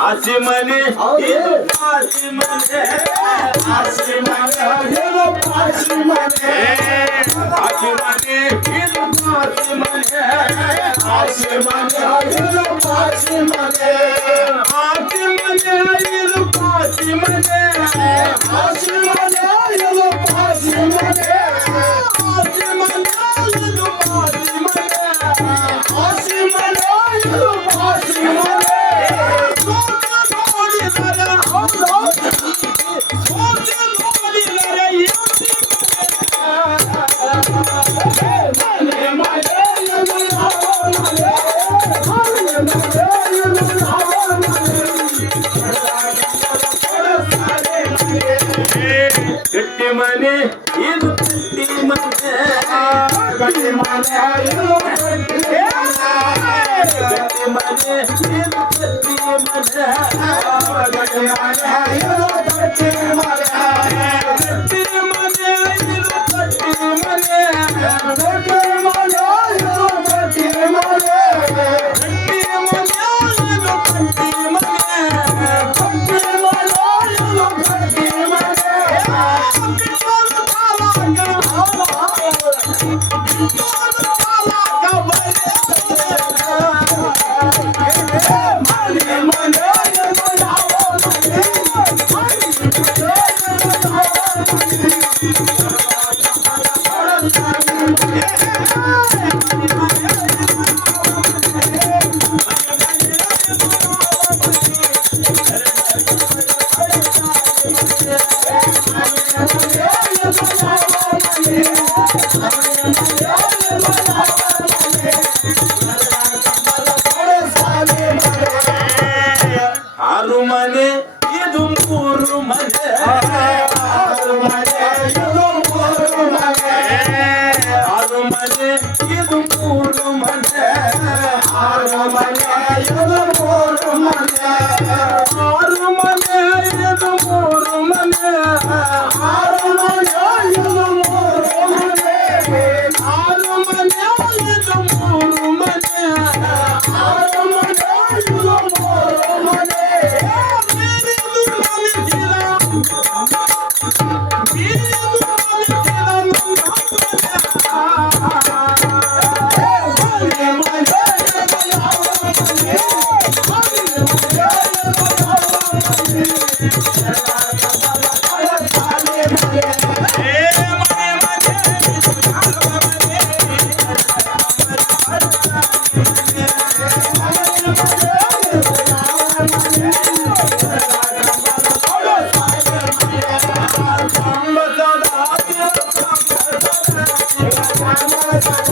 ಆಸಿಮನೆ ಇದು ಆಸಿಮನೆ ಆಸಿಮನೆ ಇದು ಆಸಿಮನೆ ಆಸಿಮನೆ ಇದು ಆಸಿಮನೆ ಆಸಿಮನೆ ಇದು ಆಸಿಮನೆ ಆಸಿಮನೆ ಇದು ಆಸಿಮನೆ ಆಸಿಮನೆ ಇದು ಆಸಿಮನೆ ಗಟ್ಟಿ ಮನೆ ಇದು ಗಟ್ಟಿ ಮನೆ ಗಟ್ಟಿ ಮನೆ ಇದು ಗಟ್ಟಿ ಮನೆ ಇದು ಗಟ್ಟಿ ಮನೆ ಗಟ್ಟಿ ಮನೆ ಇದು ಗಟ್ಟಿ ಮನೆ ಗಟ್ಟಿ ಮನೆ ಇದು ಗಟ್ಟಿ ಮನೆ ಗಟ್ಟಿ ಮನೆ ಇದು ಗಟ್ಟಿ ಮನೆ ಆರು ಮನೆ ಇದು ಮೂರು ಮನೆ ಆರು ಮನೆ ಇದು ಮೂರು ಮನೆ ಆರು ಮನೆ ಇದು ಮೂರು ಮನೆ ಆರು ಮನೆ ಇದು ಮೂರು ಮನೆ ಆರು ಮನೆ ಇದು ಮೂರು ಮನೆ ಆರು ಮನೆ ಇದು ಮೂರು ಮನೆ ಆರು ಮನೆ ಇದು ಮೂರು ಮನೆ ಆರು ಮನೆ ಇದು ಮೂರು ಮನೆ Bye.